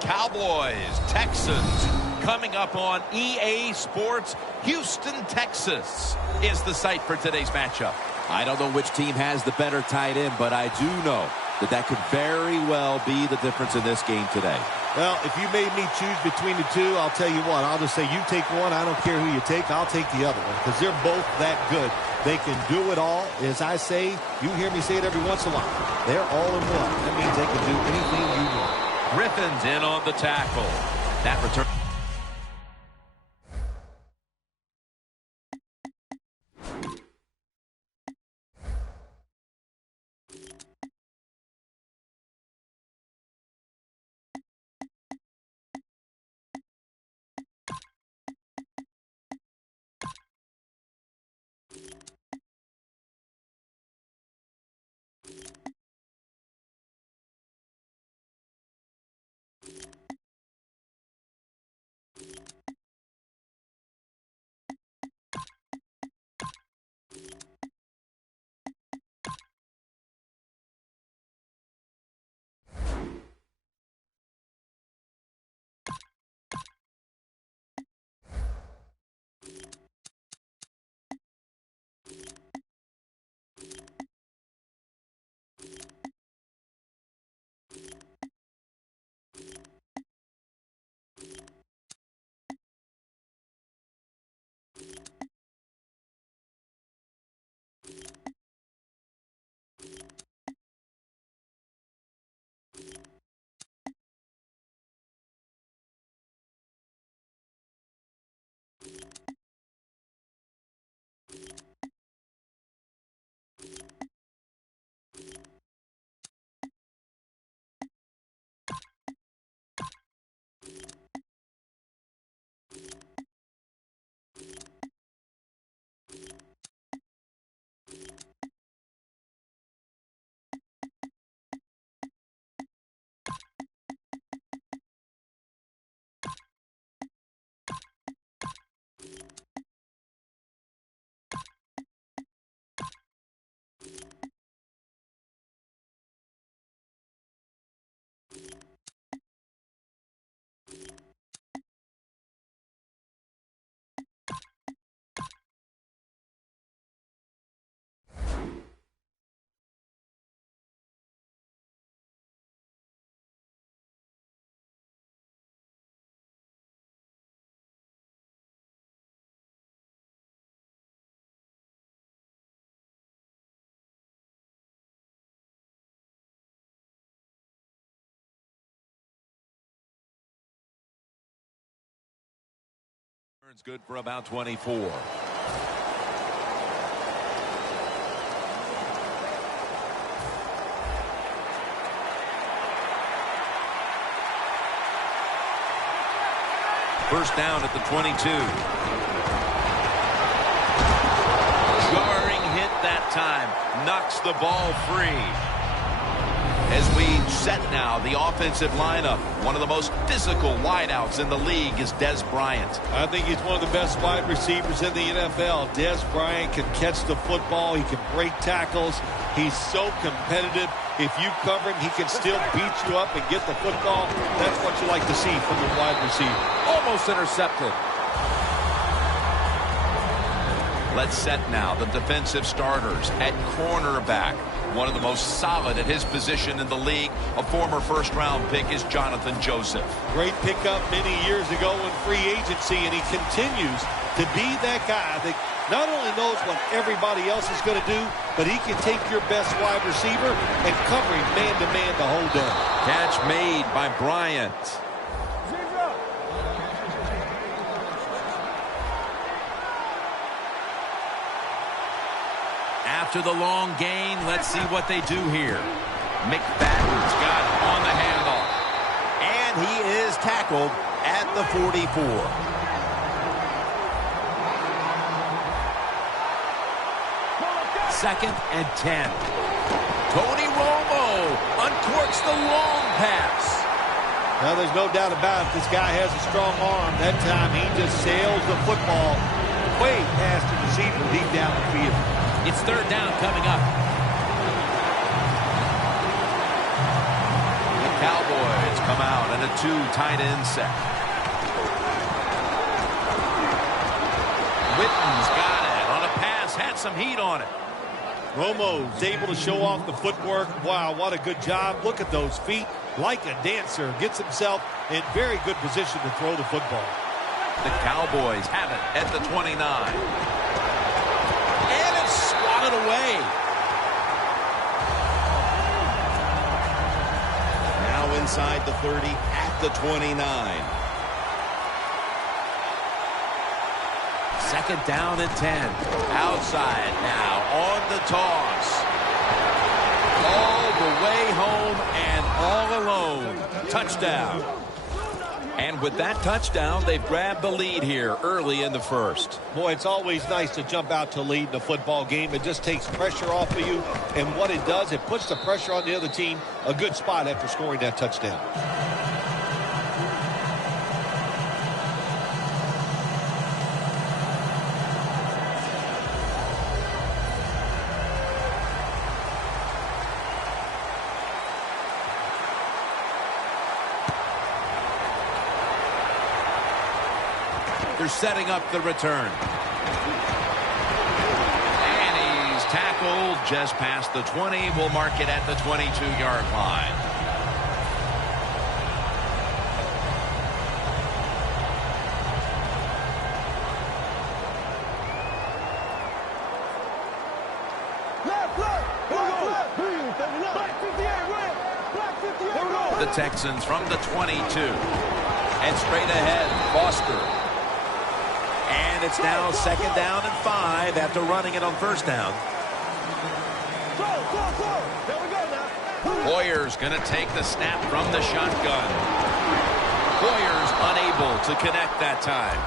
Cowboys, Texans, coming up on EA Sports. Houston, Texas is the site for today's matchup. I don't know which team has the better tight end, but I do know that could very well be the difference in this game today. Well, if you made me choose between the two, I'll tell you what. I'll just say you take one. I don't care who you take. I'll take the other one because they're both that good. They can do it all. As I say, you hear me say it every once in a while. They're all in one. That means they can do anything you want. Griffin's in on the tackle. That return. Good for about 24. First down at the 22. Jarring hit that time. Knocks the ball free. As we set now the offensive lineup, one of the most physical wideouts in the league is Dez Bryant. I think he's one of the best wide receivers in the NFL. Dez Bryant can catch the football. He can break tackles. He's so competitive. If you cover him, he can still beat you up and get the football. That's what you like to see from the wide receiver. Almost intercepted. Let's set now the defensive starters at cornerback. One of the most solid at his position in the league. A former first-round pick is Jonathan Joseph. Great pickup many years ago in free agency, and he continues to be that guy that not only knows what everybody else is going to do, but he can take your best wide receiver and cover him man-to-man the whole day. Catch made by Bryant. After the long gain, let's see what they do here. McFadden's got on the handoff. And he is tackled at the 44. Second and 10. Tony Romo uncorks the long pass. Now, there's no doubt about it. This guy has a strong arm. That time, he just sails the football way past the receiver deep down the field. It's third down coming up. The Cowboys come out, and two tight end set. Witten's got it on a pass, had some heat on it. Romo's able to show off the footwork. Wow, what a good job. Look at those feet. Like a dancer. Gets himself in very good position to throw the football. The Cowboys have it at the 29. And it's swatted away. Now inside the 30 at the 29. Second down and 10. Outside now on the toss. All the way home and all alone. Touchdown. And with that touchdown, they've grabbed the lead here early in the first. Boy, it's always nice to jump out to lead in a football game. It just takes pressure off of you. And what it does, it puts the pressure on the other team. A good spot after scoring that touchdown. They're setting up the return. And he's tackled just past the 20. We'll mark it at the 22-yard line. The Texans from the 22. And straight ahead, Foster. And it's now second down and 5 after running it on first down. Boyer's going to take the snap from the shotgun. Boyer's unable to connect that time.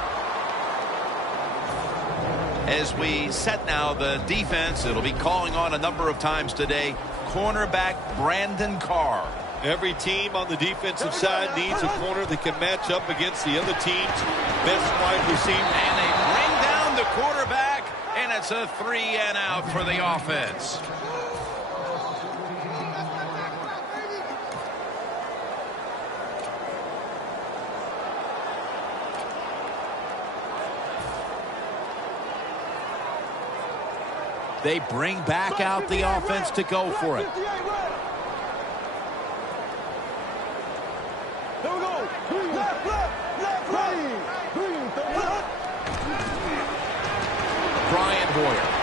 As we set now the defense, it'll be calling on a number of times today. Cornerback Brandon Carr. Every team on the defensive side needs a corner that can match up against the other team's best wide receiver. And they bring down the quarterback, and it's a 3-and-out for the offense. They bring back out the offense to go for it.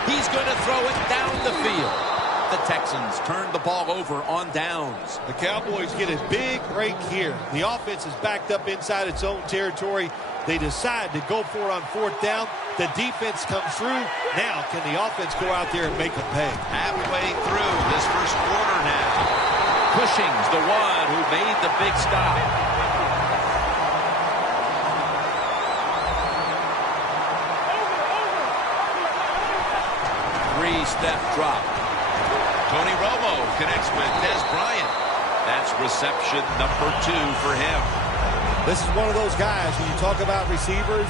He's going to throw it down the field. The Texans turn the ball over on downs. The Cowboys get a big break here. The offense is backed up inside its own territory. They decide to go for it on fourth down. The defense comes through. Now, can the offense go out there and make a pay? Halfway through this first quarter now. Cushing's the one who made the big stop. Three-step drop. Tony Romo connects with Des Bryant. That's reception number 2 for him. This is one of those guys, when you talk about receivers,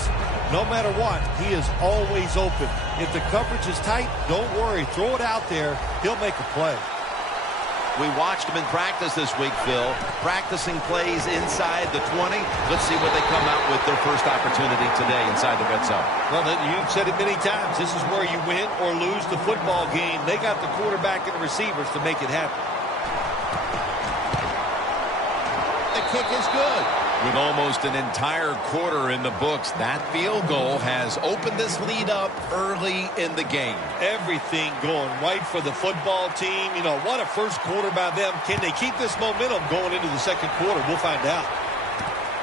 no matter what, he is always open. If the coverage is tight, don't worry. Throw it out there. He'll make a play. We watched him in practice this week, Phil, practicing plays inside the 20. Let's see what they come out with their first opportunity today inside the red zone. Well, you've said it many times. This is where you win or lose the football game. They got the quarterback and the receivers to make it happen. The kick is good. With almost an entire quarter in the books, that field goal has opened this lead up early in the game. Everything going right for the football team. You know, what a first quarter by them. Can they keep this momentum going into the second quarter? We'll find out.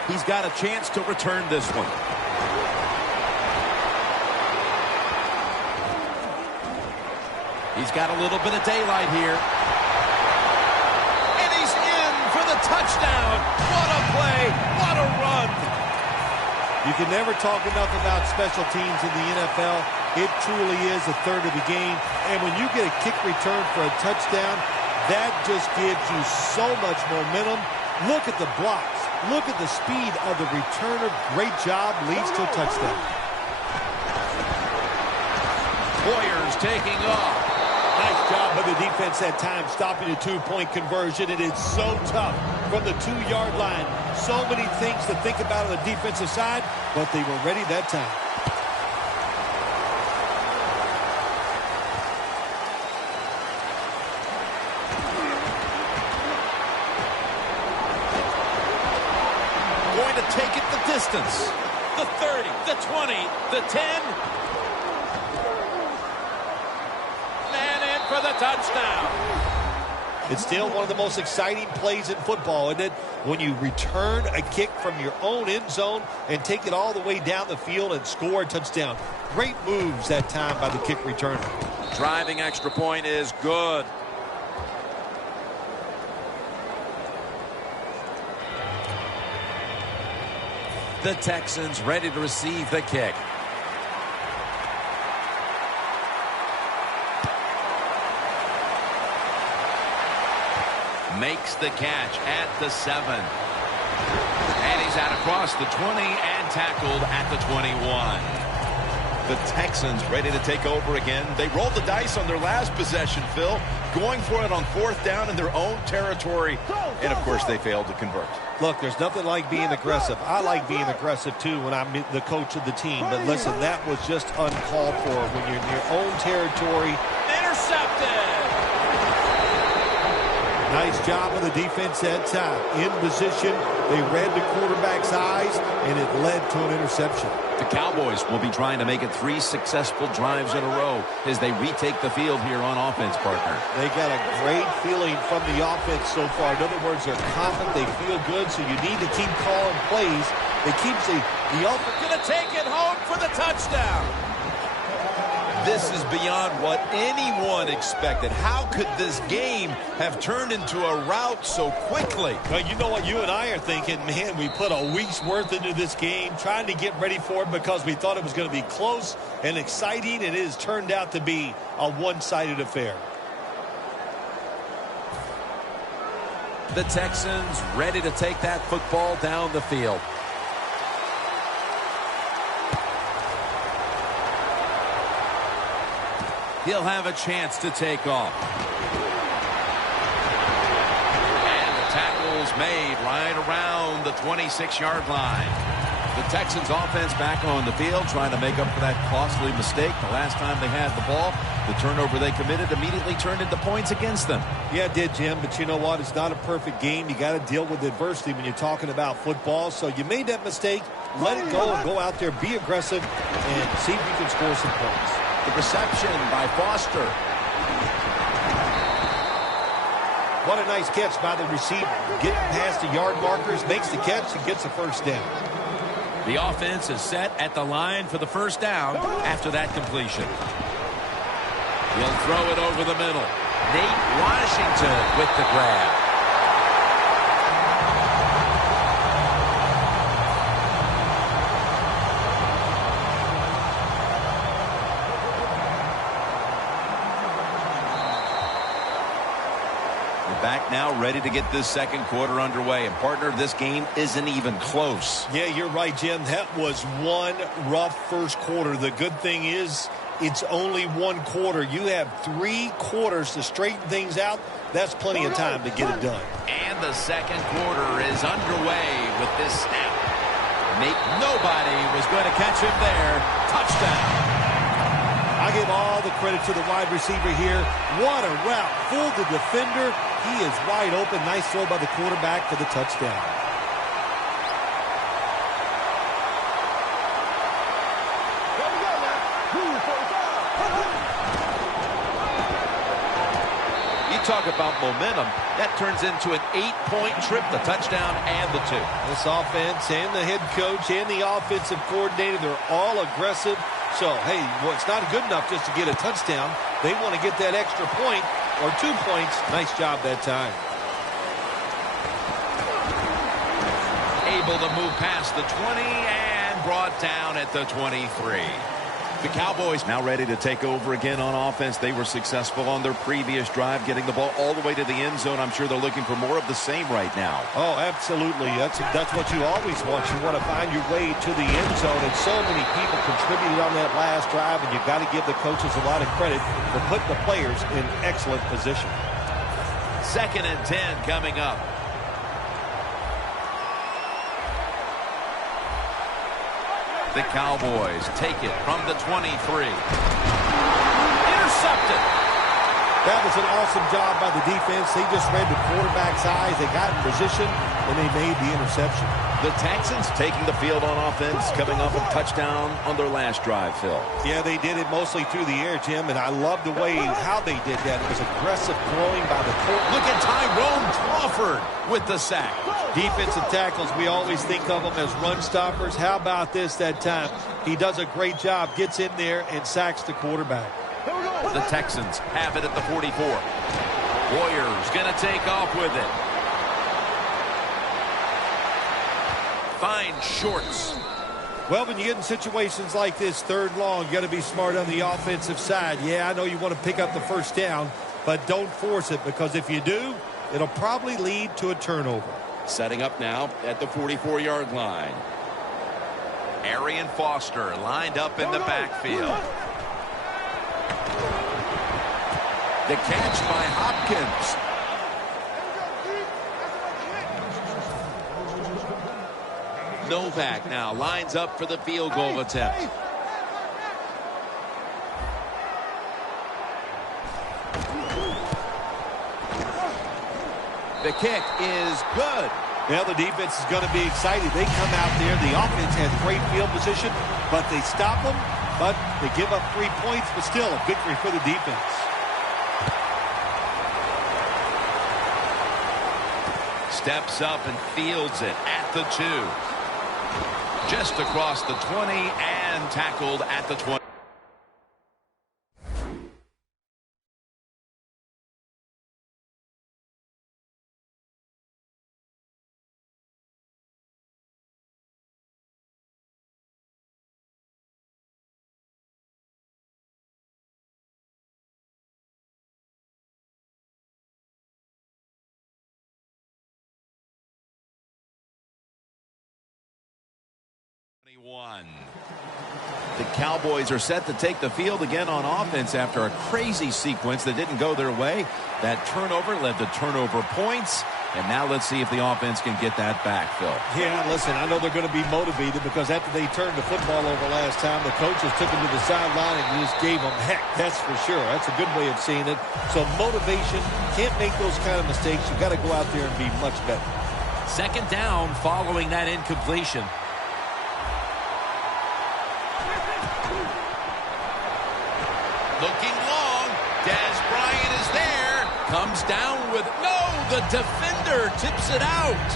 He's got a chance to return this one. He's got a little bit of daylight here. And he's in for the touchdown. What a play. What a run. You can never talk enough about special teams in the NFL. It truly is a third of the game. And when you get a kick return for a touchdown, that just gives you so much momentum. Look at the blocks. Look at the speed of the returner. Great job. Leads to a touchdown. Boyer's taking off. Nice job by the defense that time, stopping a two-point conversion. It is so tough from the 2-yard line. So many things to think about on the defensive side, but they were ready that time. Going to take it the distance. The 30, the 20, the 10. For the touchdown. It's still one of the most exciting plays in football, isn't it? When you return a kick from your own end zone and take it all the way down the field and score a touchdown. Great moves that time by the kick returner. Driving extra point is good. The Texans ready to receive the kick. Makes the catch at the 7. And he's out across the 20 and tackled at the 21. The Texans ready to take over again. They rolled the dice on their last possession, Phil, going for it on 4th down in their own territory. And, of course, they failed to convert. Look, there's nothing like being aggressive. I like being aggressive, too, when I'm the coach of the team. But, listen, that was just uncalled for when you're in your own territory. Intercepted! Nice job of the defense that time. In position, they read the quarterback's eyes, and it led to an interception. The Cowboys will be trying to make it 3 successful drives in a row as they retake the field here on offense, partner. They got a great feeling from the offense so far. In other words, they're confident, they feel good, so you need to keep calling plays. It keeps the offense. Gonna take it home for the touchdown. This is beyond what anyone expected. How could this game have turned into a rout so quickly? Well, you know what you and I are thinking, man, we put a week's worth into this game trying to get ready for it because we thought it was going to be close and exciting, and it has turned out to be a one-sided affair. The Texans ready to take that football down the field. He'll have a chance to take off. And the tackle's made right around the 26-yard line. The Texans offense back on the field trying to make up for that costly mistake. The last time they had the ball, the turnover they committed immediately turned into points against them. Yeah, it did, Jim, but you know what? It's not a perfect game. You got to deal with adversity when you're talking about football. So you made that mistake. Let it go and go out there, be aggressive, and see if you can score some points. The reception by Foster. What a nice catch by the receiver. Getting past the yard markers, makes the catch, and gets a first down. The offense is set at the line for the first down after that completion. He'll throw it over the middle. Nate Washington with the grab. Back now, ready to get this second quarter underway. And, partner, this game isn't even close. Yeah, you're right, Jim. That was one rough first quarter. The good thing is it's only one quarter. You have 3 quarters to straighten things out. That's plenty of time to get it done. And the second quarter is underway with this snap. Nobody was going to catch him there. Touchdown. I give all the credit to the wide receiver here. What a route. Fooled the defender. He is wide open. Nice throw by the quarterback for the touchdown. You talk about momentum. That turns into an 8-point trip, the touchdown and the 2. This offense and the head coach and the offensive coordinator, they're all aggressive. So, hey, well, it's not good enough just to get a touchdown. They want to get that extra point or 2 points. Nice job that time. Able to move past the 20 and brought down at the 23. The Cowboys now ready to take over again on offense. They were successful on their previous drive, getting the ball all the way to the end zone. I'm sure they're looking for more of the same right now. Oh, absolutely. That's what you always want. You want to find your way to the end zone, and so many people contributed on that last drive, and you've got to give the coaches a lot of credit for putting the players in excellent position. 2nd and 10 coming up. The Cowboys take it from the 23. Intercepted. That was an awesome job by the defense. They just read the quarterback's eyes. They got in position, and they made the interception. The Texans taking the field on offense, coming off a touchdown on their last drive, Phil. Yeah, they did it mostly through the air, Jim, and I love the way how they did that. It was aggressive throwing by the quarterback. Look at Tyrone Crawford with the sack. Defensive tackles, we always think of them as run stoppers. How about this that time? He does a great job, gets in there, and sacks the quarterback. The Texans have it at the 44. Warriors going to take off with it. Find Shorts. Well, when you get in situations like this, 3rd long, you got to be smart on the offensive side. Yeah, I know you want to pick up the first down, but don't force it, because if you do, it'll probably lead to a turnover. Setting up now at the 44-yard line. Arian Foster lined up in the backfield. The catch by Hopkins. Novak now lines up for the field goal attempt. The kick is good. Well, the defense is going to be excited. They come out there. The offense has great field position, but they stop them. But they give up 3 points, but still a victory for the defense. Steps up and fields it at the 2. Just across the 20 and tackled at the 20. The Cowboys are set to take the field again on offense after a crazy sequence that didn't go their way. That turnover led to turnover points. And now let's see if the offense can get that back, Phil. Yeah, listen, I know they're going to be motivated, because after they turned the football over last time, the coaches took them to the sideline and just gave them heck. That's for sure. That's a good way of seeing it. So motivation, can't make those kind of mistakes. You've got to go out there and be much better. 2nd down following that incompletion. Looking long. Dez Bryant is there. Comes down with the defender tips it out.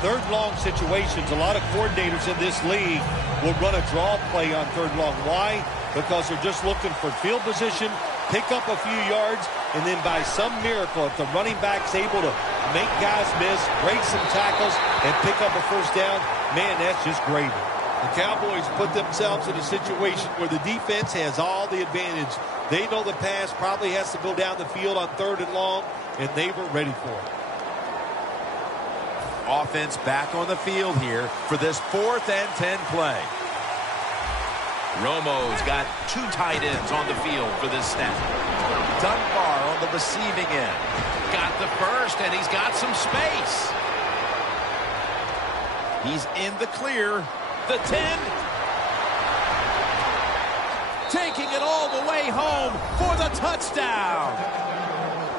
3rd long situations, a lot of coordinators in this league will run a draw play on 3rd long. Why? Because they're just looking for field position, pick up a few yards, and then by some miracle, if the running back's able to make guys miss, break some tackles, and pick up a first down, man, that's just gravy. The Cowboys put themselves in a situation where the defense has all the advantage. They know the pass probably has to go down the field on 3rd and long, and they were ready for it. Offense back on the field here for this 4th and 10 play. Romo's got 2 tight ends on the field for this snap. Dunbar on the receiving end. Got the first, and he's got some space. He's in the clear. The 10. Taking it all the way home for the touchdown.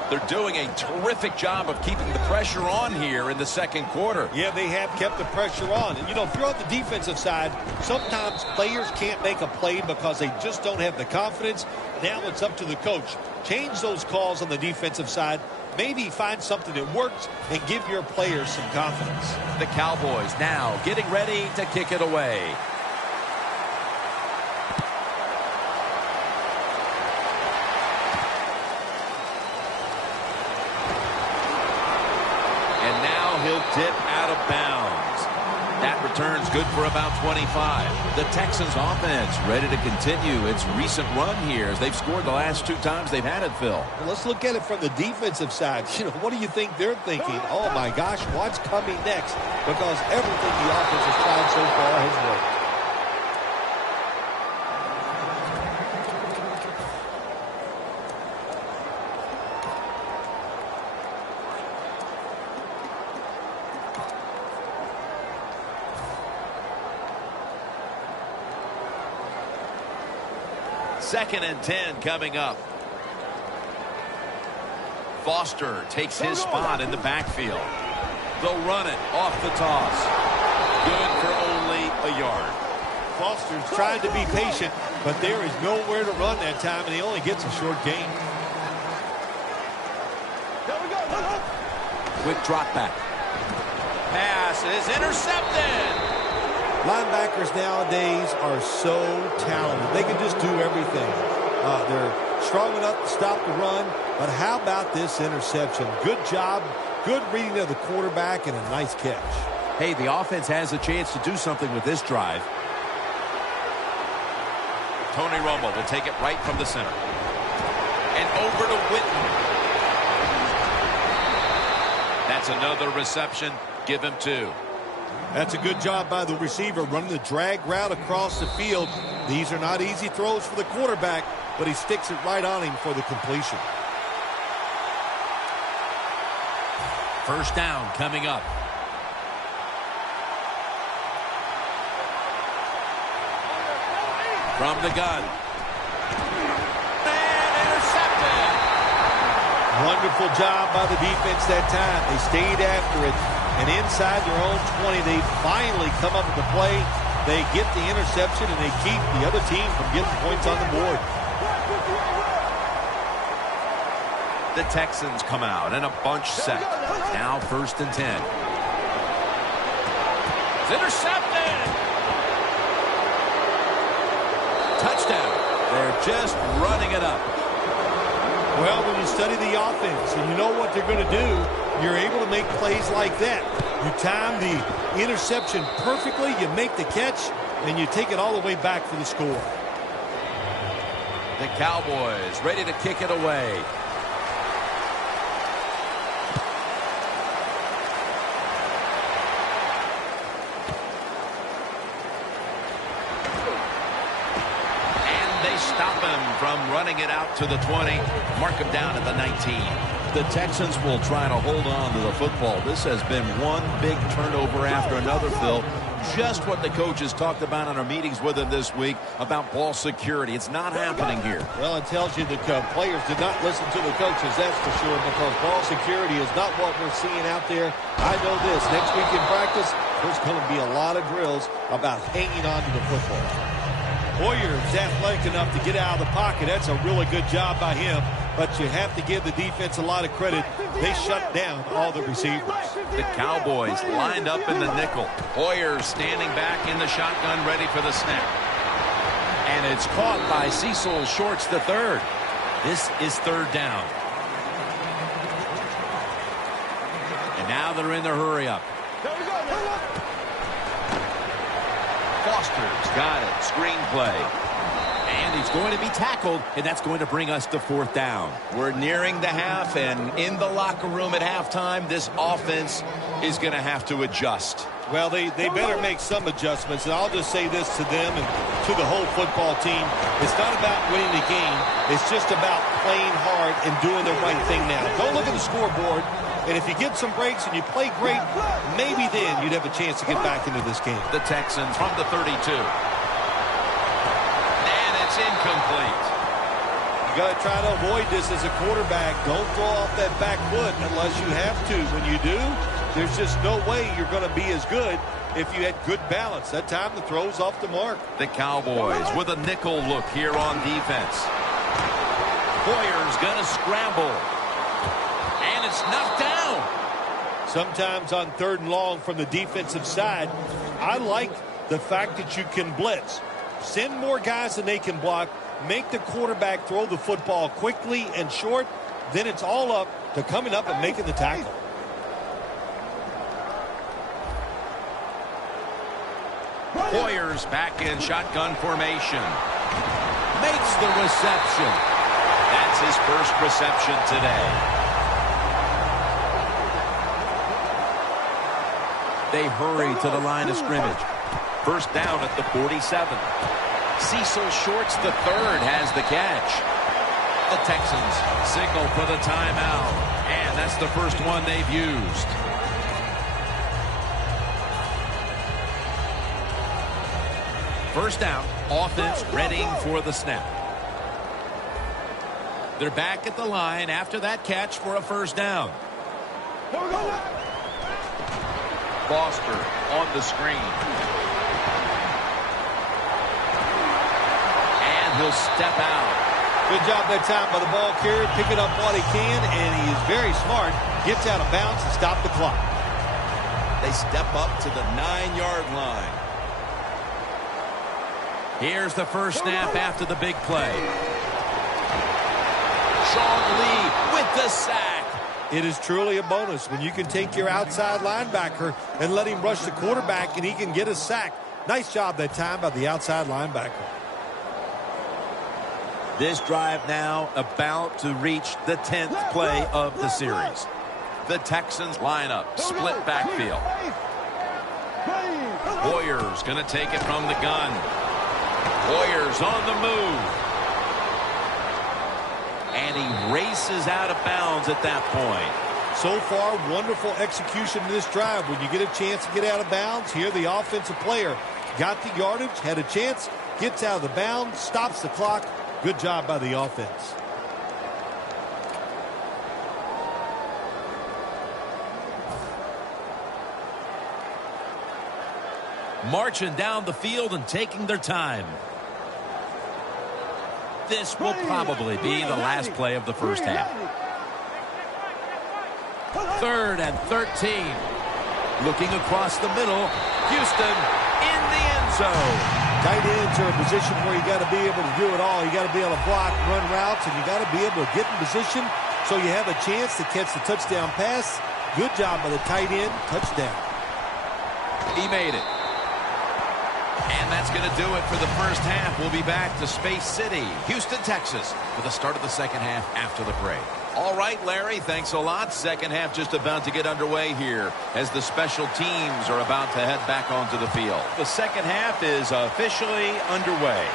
They're doing a terrific job of keeping the pressure on here in the 2nd quarter. Yeah, they have kept the pressure on. And, you know, if you're on the defensive side, sometimes players can't make a play because they just don't have the confidence. Now it's up to the coach. Change those calls on the defensive side. Maybe find something that works and give your players some confidence. The Cowboys now getting ready to kick it away. And now he'll dip out of bounds. That return's good for about 25. The Texans offense ready to continue its recent run here as they've scored the last 2 times they've had it, Phil. Well, let's look at it from the defensive side. What do you think they're thinking? Oh, my gosh, what's coming next? Because everything the offense has tried so far has worked. Second and 10 coming up. Foster takes his spot in the backfield. They'll run it off the toss. Good for only a yard. Foster's trying to be patient, but there is nowhere to run that time, and he only gets a short gain. Quick drop back. Pass is intercepted. Linebackers nowadays are so talented. They can just do everything. They're strong enough to stop the run, but how about this interception? Good job, good reading of the quarterback, and a nice catch. Hey, the offense has a chance to do something with this drive. Tony Romo will take it right from the center. And over to Witten. That's another reception. Give him 2. That's a good job by the receiver running the drag route across the field. These are not easy throws for the quarterback, but he sticks it right on him for the completion. First down coming up. From the gun. And intercepted. Wonderful job by the defense that time. They stayed after it. And inside their own 20, they finally come up with the play. They get the interception, and they keep the other team from getting points on the board. The Texans come out in a bunch set. Now 1st and 10. It's intercepted. Touchdown. They're just running it up. Well, when you study the offense and you know what they're going to do, you're able to make plays like that. You time the interception perfectly, you make the catch, and you take it all the way back for the score. The Cowboys ready to kick it away. Stop him from running it out to the 20. Mark him down at the 19. The Texans will try to hold on to the football. This has been one big turnover after another, Phil. Just what the coaches talked about in our meetings with him this week about ball security. It's not happening here. Well, it tells you the players did not listen to the coaches, that's for sure, because ball security is not what we're seeing out there. I know this. Next week in practice, there's going to be a lot of drills about hanging on to the football. Hoyer is athletic enough to get out of the pocket. That's a really good job by him. But you have to give the defense a lot of credit. They shut down all the receivers. The Cowboys lined up in the nickel. Hoyer standing back in the shotgun ready for the snap. And it's caught by Cecil Shorts the third. This is 3rd down. And now they're in their hurry up. Foster's got it. Screenplay. And he's going to be tackled, and that's going to bring us to 4th down. We're nearing the half, and in the locker room at halftime, this offense is going to have to adjust. Well, they better make some adjustments, and I'll just say this to them and to the whole football team. It's not about winning the game. It's just about playing hard and doing the right thing now. Don't look at the scoreboard. And if you get some breaks and you play great, maybe then you'd have a chance to get back into this game. The Texans from the 32. And it's incomplete. You got to try to avoid this as a quarterback. Don't throw off that back foot unless you have to. When you do, there's just no way you're going to be as good if you had good balance. That time the throw's off the mark. The Cowboys with a nickel look here on defense. Hoyer's going to scramble. And it's knocked down. Sometimes on 3rd and long from the defensive side, I like the fact that you can blitz. Send more guys than they can block. Make the quarterback throw the football quickly and short. Then it's all up to coming up and making the tackle. Hoyer's back in shotgun formation. Makes the reception. That's his first reception today. They hurry to the line of scrimmage. First down at the 47. Cecil Shorts the third has the catch. The Texans signal for the timeout. And that's the first one they've used. First down, offense readying for the snap. They're back at the line after that catch for a first down. Foster on the screen. And he'll step out. Good job that time by the ball carrier, picking up what he can, and he is very smart. Gets out of bounds and stop the clock. They step up to the 9-yard line. Here's the first snap after the big play. Sean Lee with the sack. It is truly a bonus when you can take your outside linebacker and let him rush the quarterback and he can get a sack. Nice job that time by the outside linebacker. This drive now about to reach the 10th play of the series. The Texans line up, split backfield. Hoyer's going to take it from the gun. Hoyer's on the move. And he races out of bounds at that point. So far, wonderful execution in this drive. When you get a chance to get out of bounds, here the offensive player got the yardage, had a chance, gets out of the bounds, stops the clock. Good job by the offense. Marching down the field and taking their time. This will probably be the last play of the first half. 3rd and 13. Looking across the middle. Houston in the end zone. Tight ends are a position where you got to be able to do it all. You got to be able to block, run routes, and you got to be able to get in position so you have a chance to catch the touchdown pass. Good job by the tight end. Touchdown. He made it. And that's going to do it for the first half. We'll be back to Space City, Houston, Texas, for the start of the second half after the break. All right, Larry, thanks a lot. Second half just about to get underway here as the special teams are about to head back onto the field. The second half is officially underway.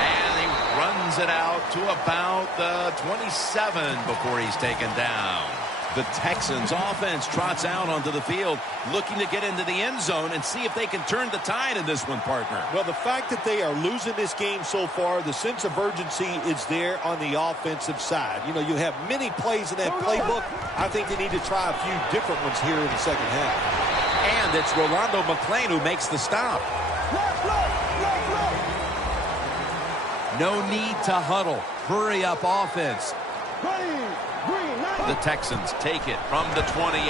And he runs it out to about the 27 before he's taken down. The Texans offense trots out onto the field, looking to get into the end zone and see if they can turn the tide in this one, partner. Well, the fact that they are losing this game so far, the sense of urgency is there on the offensive side. You know, you have many plays in that playbook. I think they need to try a few different ones here in the second half. And it's Rolando McClain who makes the stop. No need to huddle. Hurry up offense. The Texans take it from the 28.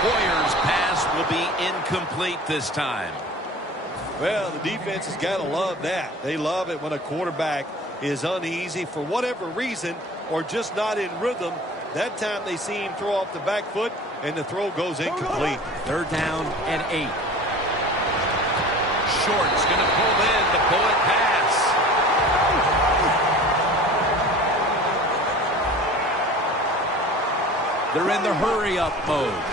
Hoyer's pass will be incomplete this time. Well, the defense has got to love that. They love it when a quarterback is uneasy for whatever reason or just not in rhythm. That time they see him throw off the back foot and the throw goes incomplete. 3rd down and 8. Short's going to pull in the bullet pass. They're in the hurry-up mode.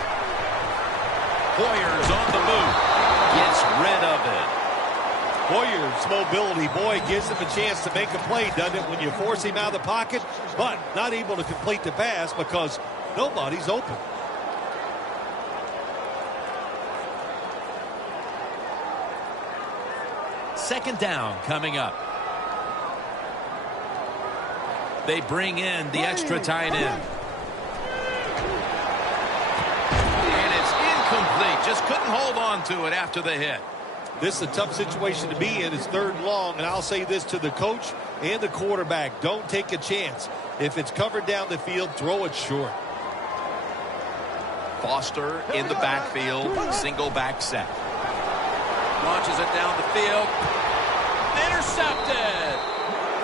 Hoyer's on the move. Gets rid of it. Hoyer's mobility, boy, gives him a chance to make a play, doesn't it, when you force him out of the pocket, but not able to complete the pass because nobody's open. Second down coming up. They bring in the extra tight end. Complete. Just couldn't hold on to it after the hit. This is a tough situation to be in. It's 3rd and long, and I'll say this to the coach and the quarterback. Don't take a chance. If it's covered down the field, throw it short. Foster in the backfield. Single back set. Launches it down the field. Intercepted.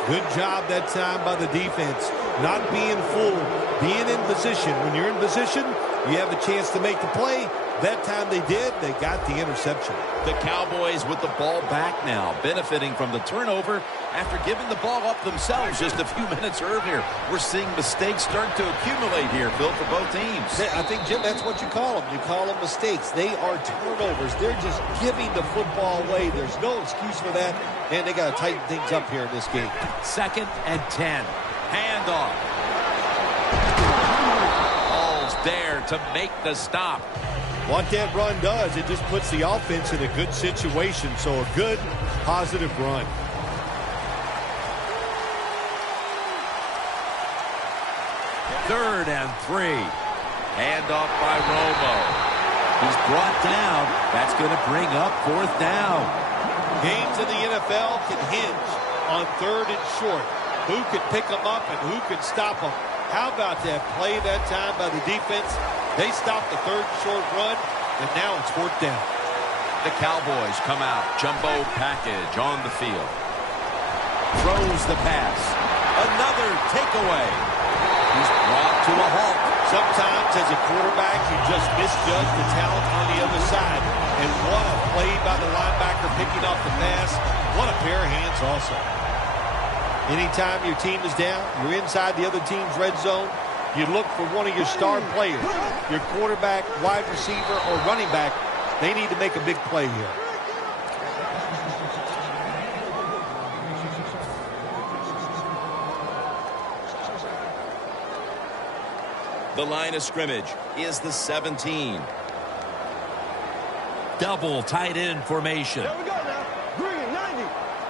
Good job that time by the defense. Not being fooled, being in position. When you're in position, you have a chance to make the play. That time they did, they got the interception. The Cowboys with the ball back now, benefiting from the turnover after giving the ball up themselves just a few minutes earlier. We're seeing mistakes start to accumulate here, Phil, for both teams. I think, Jim, that's what you call them. You call them mistakes. They are turnovers. They're just giving the football away. There's no excuse for that, and they got to tighten things up here in this game. 2nd and 10. Handoff. Ball's there to make the stop. What that run does, it just puts the offense in a good situation. So a good, positive run. Third and 3. Handoff by Romo. He's brought down. That's going to bring up 4th down. Games in the NFL can hinge on 3rd and short. Who can pick them up and who can stop them? How about that play that time by the defense? They stopped the 3rd and short run, and now it's 4th down. The Cowboys come out. Jumbo package on the field. Throws the pass. Another takeaway. He's brought to a halt. Sometimes as a quarterback, you just misjudge the talent on the other side. And what a play by the linebacker picking off the pass. What a pair of hands also. Anytime your team is down, you're inside the other team's red zone, you look for one of your star players, your quarterback, wide receiver, or running back. They need to make a big play here. The line of scrimmage is the 17. Double tight end formation. There we go now. Green 90.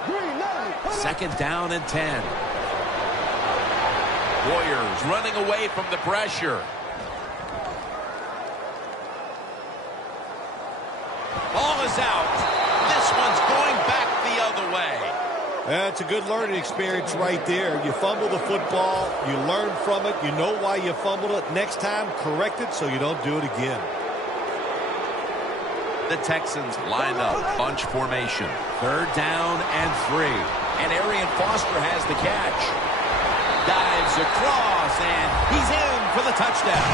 Green 90. 2nd down and 10. Warriors running away from the pressure. Ball is out. This one's going back the other way. That's a good learning experience right there. You fumble the football, you learn from it, you know why you fumbled it. Next time, correct it so you don't do it again. The Texans lined up, bunch formation. 3rd down and 3. And Arian Foster has the catch. Dives across, and he's in for the touchdown.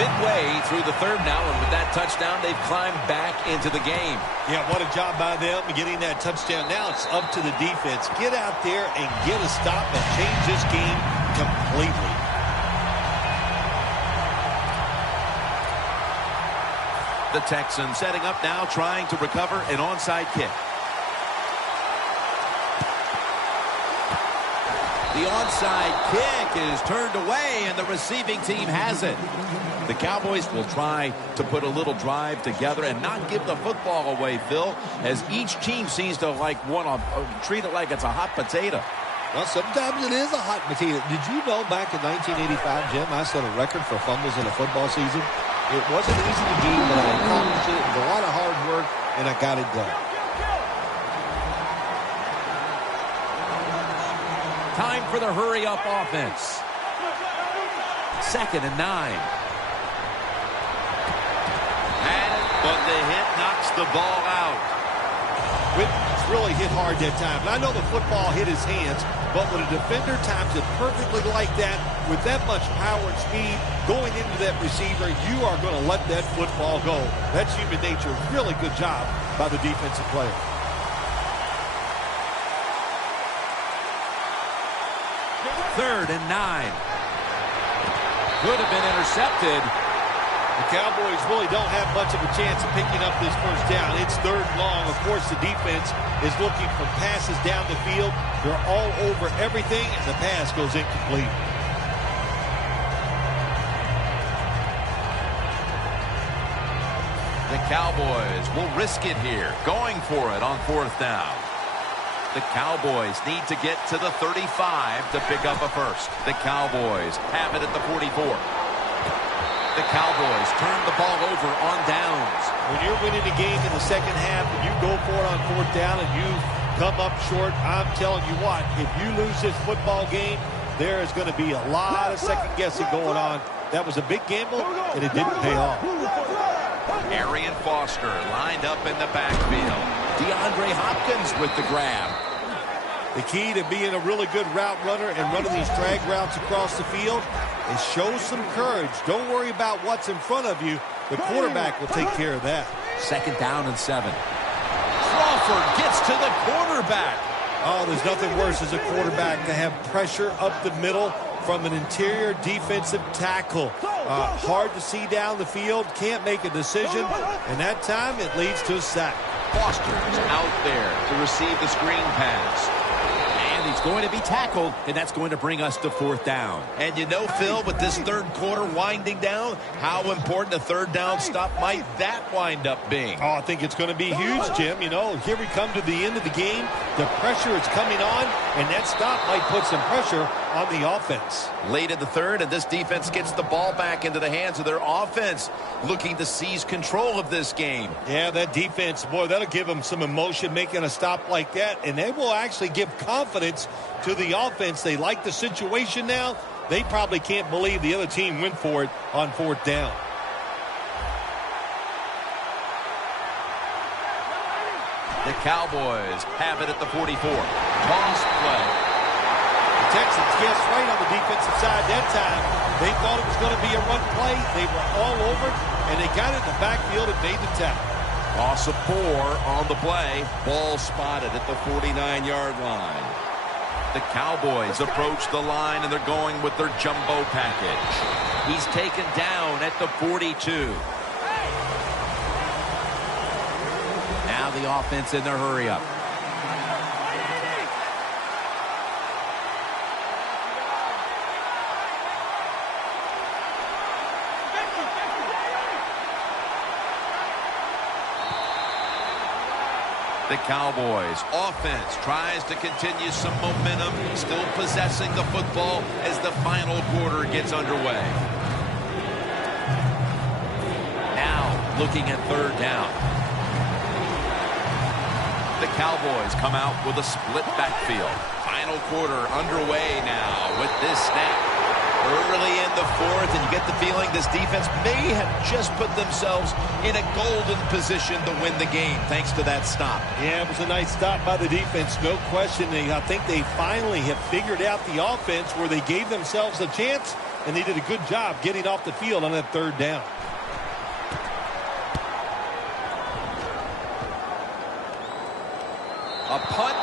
Midway through the 3rd now, and with that touchdown, they've climbed back into the game. Yeah, what a job by them getting that touchdown. Now it's up to the defense. Get out there and get a stop and change this game completely. The Texans setting up now, trying to recover an onside kick. The onside kick is turned away, and the receiving team has it. The Cowboys will try to put a little drive together and not give the football away, Phil, as each team seems to want to treat it like it's a hot potato. Well, sometimes it is a hot potato. Did you know back in 1985, Jim, I set a record for fumbles in a football season? It wasn't easy to do, but I accomplished it. It was a lot of hard work, and I got it done. Time for the hurry-up offense. 2nd and 9. But the hit knocks the ball out. Whitman's really hit hard that time. And I know the football hit his hands, but when a defender times it perfectly like that, with that much power and speed going into that receiver, you are going to let that football go. That's human nature. Really good job by the defensive player. Third and 9. Could have been intercepted. The Cowboys really don't have much of a chance of picking up this 1st down. It's 3rd and long. Of course, the defense is looking for passes down the field. They're all over everything, and the pass goes incomplete. The Cowboys will risk it here, going for it on 4th down. The Cowboys need to get to the 35 to pick up a first. The Cowboys have it at the 44. The Cowboys turn the ball over on downs. When you're winning the game in the 2nd half and you go for it on 4th down and you come up short, I'm telling you what, if you lose this football game, there is going to be a lot of second-guessing going on. That was a big gamble, and it didn't pay off. Arian Foster lined up in the backfield. DeAndre Hopkins with the grab. The key to being a really good route runner and running these drag routes across the field is show some courage. Don't worry about what's in front of you. The quarterback will take care of that. 2nd down and 7. Crawford gets to the quarterback. Oh, there's nothing worse as a quarterback to have pressure up the middle from an interior defensive tackle. Hard to see down the field, can't make a decision, and that time it leads to a sack. Foster's out there to receive the screen pass. And he's going to be tackled, and that's going to bring us to 4th down. And you know, Phil, with this 3rd quarter winding down, how important a 3rd down stop might that wind up being? Oh, I think it's going to be huge, Jim. You know, here we come to the end of the game. The pressure is coming on, and that stop might put some pressure on the offense. Late in the 3rd, and this defense gets the ball back into the hands of their offense, looking to seize control of this game. Yeah, that defense, boy, that'll give them some emotion making a stop like that, and they will actually give confidence to the offense. They like the situation now. They probably can't believe the other team went for it on 4th down. The Cowboys have it at the 44. Toss play. The Texans guessed right on the defensive side that time. They thought it was going to be a run play. They were all over it, and they got it in the backfield and made the tackle. Loss of 4 on the play. Ball spotted at the 49-yard line. The Cowboys approach the line, and they're going with their jumbo package. He's taken down at the 42. Now the offense in their hurry-up. The Cowboys offense tries to continue some momentum, still possessing the football as the final quarter gets underway. Now looking at 3rd down. The Cowboys come out with a split backfield. Final quarter underway now with this snap. Early in the 4th, and you get the feeling this defense may have just put themselves in a golden position to win the game thanks to that stop. Yeah, it was a nice stop by the defense, no question. I think they finally have figured out the offense where they gave themselves a chance, and they did a good job getting off the field on that 3rd down. A punt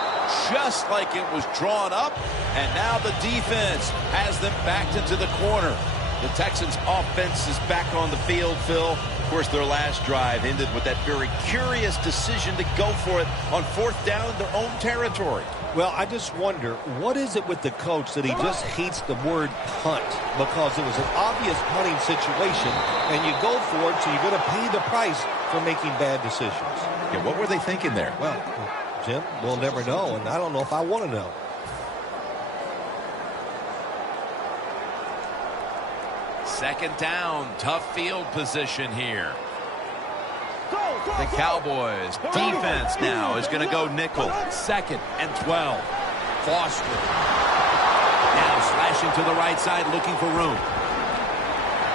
just like it was drawn up, and now the defense has them backed into the corner. The Texans offense is back on the field, Phil. Of course, their last drive ended with that very curious decision to go for it on 4th down in their own territory. Well, I just wonder, what is it with the coach that he just hates the word punt? Because it was an obvious punting situation, and you go for it, so you're going to pay the price for making bad decisions. Yeah, what were they thinking there? Well, Jim, we'll never know, and I don't know if I want to know. Second down, tough field position here. The Cowboys defense now is going to go nickel. 2nd and 12. Foster. Now slashing to the right side, looking for room.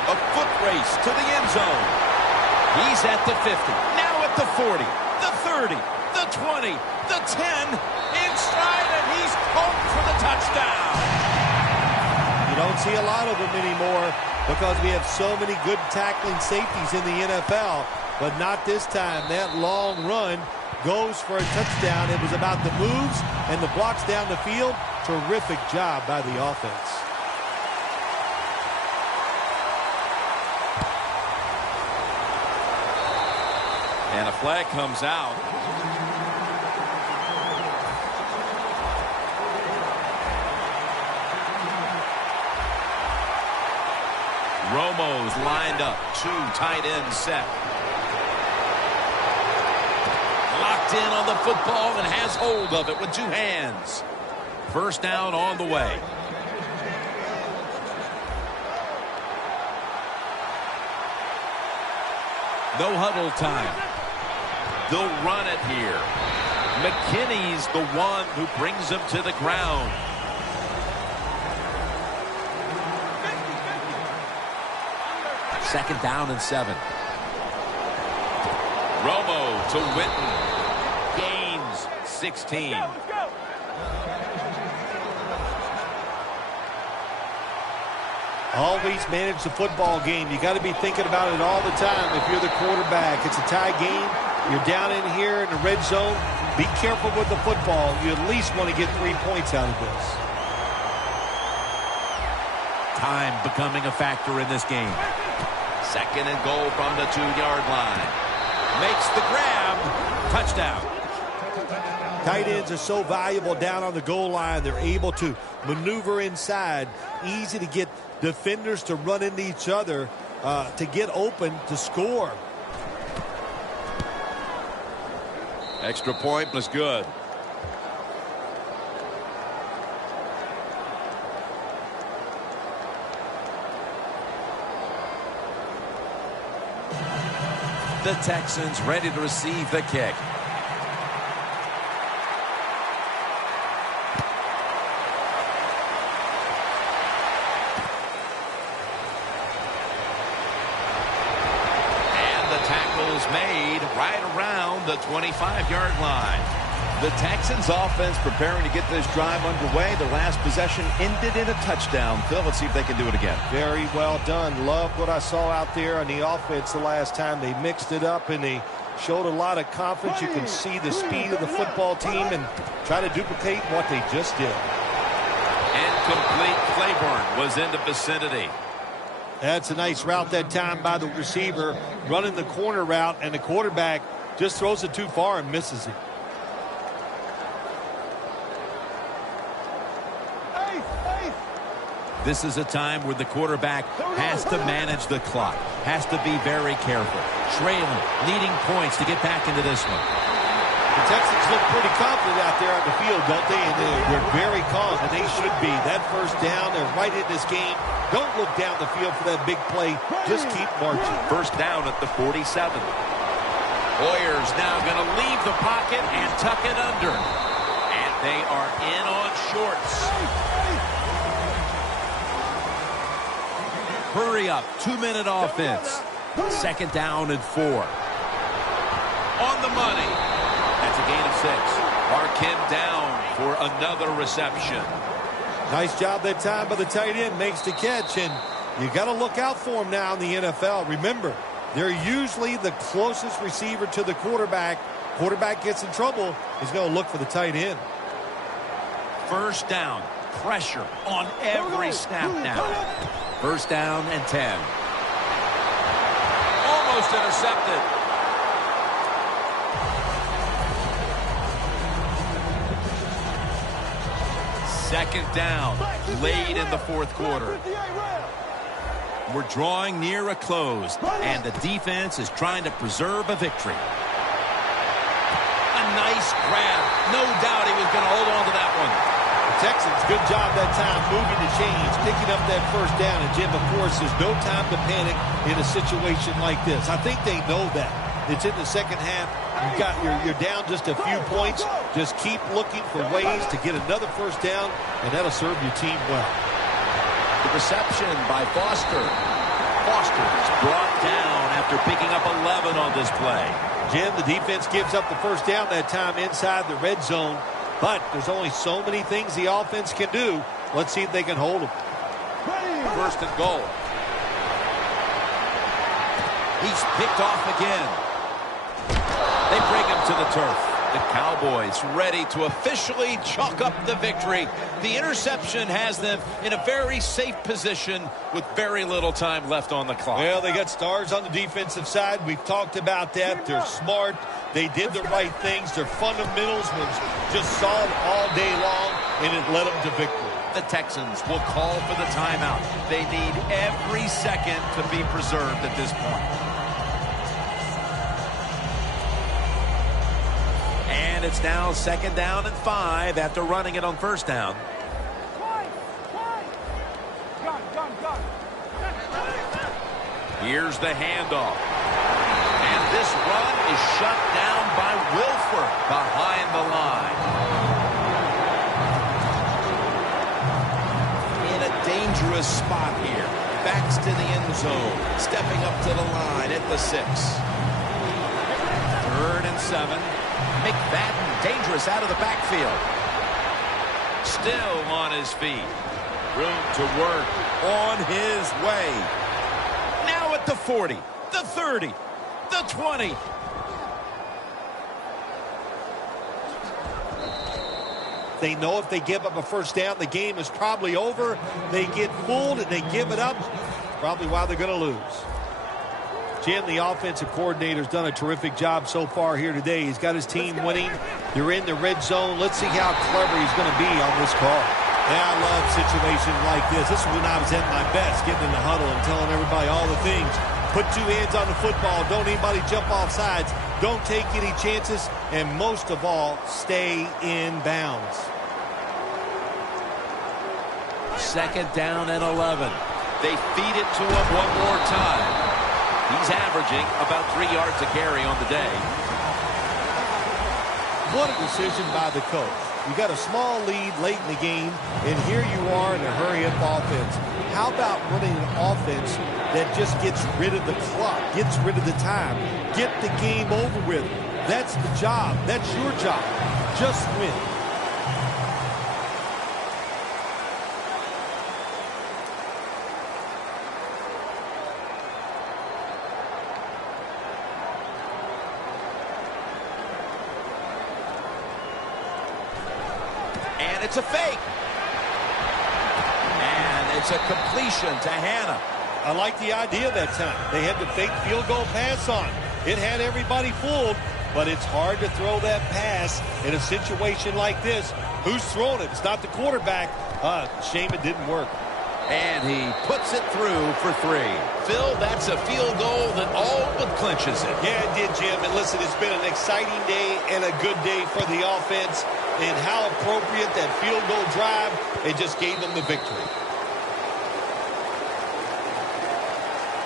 A foot race to the end zone. He's at the 50. Now at the 40, the 30, the 20, the 10, in stride, and he's home for the touchdown. You don't see a lot of them anymore because we have so many good tackling safeties in the NFL, but not this time. That long run goes for a touchdown. It was about the moves and the blocks down the field. Terrific job by the offense. And a flag comes out. Romo's lined up, 2 tight ends set. Locked in on the football and has hold of it with 2 hands. 1st down on the way. No huddle time. They'll run it here. McKinney's the one who brings him to the ground. Second down and 7. Romo to Witten. Gains 16. Always manage the football game. You got to be thinking about it all the time if you're the quarterback. It's a tie game. You're down in here in the red zone. Be careful with the football. You at least want to get 3 points out of this. Time becoming a factor in this game. 2nd and goal from the 2-yard line. Makes the grab. Touchdown. Tight ends are so valuable down on the goal line. They're able to maneuver inside. Easy to get defenders to run into each other to get open to score. Extra point was good. The Texans ready to receive the kick. Made right around the 25-yard line. The Texans offense preparing to get this drive underway. Their last possession ended in a touchdown. Phil, let's see if they can do it again. Very well done. Love what I saw out there on the offense the last time. They mixed it up and they showed a lot of confidence. You can see the speed of the football team and try to duplicate what they just did. Incomplete. Claiborne was in the vicinity. That's a nice route that time by the receiver, running the corner route, and the quarterback just throws it too far and misses it. This is a time where the quarterback has to manage the clock, has to be very careful. Trailing, needing points to get back into this one. The Texans look pretty confident out there on the field, don't they? And they're very calm, and they should be. That first down, they're right in this game. Don't look down the field for that big play. Just keep marching. First down at the 47. Hoyer's now going to leave the pocket and tuck it under. And they are in on shorts. Hurry up, 2-minute offense. 2nd down and 4. On the money. That's a gain of 6. Arkin down for another reception. Nice job that time by the tight end. Makes the catch, and you got to look out for him now in the NFL. Remember, they're usually the closest receiver to the quarterback. Quarterback gets in trouble, he's going to look for the tight end. First down. Pressure on every snap now. 1st down and 10. Almost intercepted. Second down, late in the 4th quarter. We're drawing near a close, and the defense is trying to preserve a victory. A nice grab. No doubt he was going to hold on to that one. The Texans, good job that time moving the chains, picking up that first down. And, Jim, of course, there's no time to panic in a situation like this. I think they know that. It's in the second half. You're down just a few points. Just keep looking for ways to get another first down, and that'll serve your team well. The reception by Foster. Foster is brought down after picking up 11 on this play. Jim, the defense gives up the first down that time inside the red zone, but there's only so many things the offense can do. Let's see if they can hold them. 1st and goal. He's picked off again. They bring him to the turf. The Cowboys ready to officially chalk up the victory. The interception has them in a very safe position with very little time left on the clock. Well, they got stars on the defensive side. We've talked about that. They're smart. They did the right things. Their fundamentals was just solid all day long, and it led them to victory. The Texans will call for the timeout. They need every second to be preserved at this point. And it's now 2nd down and 5 after running it on 1st down. Here's the handoff. And this run is shut down by Wilford behind the line. In a dangerous spot here. Backs to the end zone. Stepping up to the line at the 6. 3rd and 7. McFadden dangerous out of the backfield. Still on his feet. Room to work on his way. Now at the 40, the 30, the 20. They know if they give up a first down, the game is probably over. They get fooled and they give it up. Probably why they're going to lose. Jim, the offensive coordinator's done a terrific job so far here today. He's got his team winning. They're in the red zone. Let's see how clever he's going to be on this call. Yeah, I love situations like this. This is when I was at my best, getting in the huddle and telling everybody all the things. Put two hands on the football. Don't anybody jump off sides. Don't take any chances. And most of all, stay in bounds. Second down and 11. They feed it to him one more time. He's averaging about 3 yards a carry on the day. What a decision by the coach. You got a small lead late in the game, and here you are in a hurry-up offense. How about running an offense that just gets rid of the clock, gets rid of the time, get the game over with? That's the job. That's your job. Just win. And it's a fake. And it's a completion to Hannah. I like the idea that time. They had the fake field goal pass on. It had everybody fooled, but it's hard to throw that pass in a situation like this. Who's throwing it? It's not the quarterback. Shame it didn't work. And he puts it through for 3. Phil, that's a field goal that all but clinches it. Yeah, it did, Jim. And listen, it's been an exciting day and a good day for the offense. And how appropriate that field goal drive. It just gave them the victory.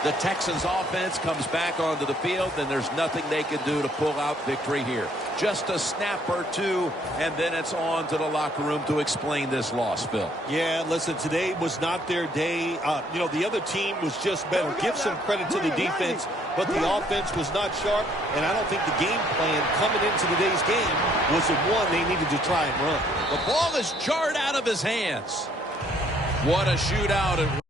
The Texans offense comes back onto the field, and there's nothing they can do to pull out victory here. Just a snap or two, and then it's on to the locker room to explain this loss, Phil. Yeah, listen, today was not their day. The other team was just better. Give some credit to the defense, but the offense was not sharp, and I don't think the game plan coming into today's game was the one they needed to try and run. The ball is jarred out of his hands. What a shootout.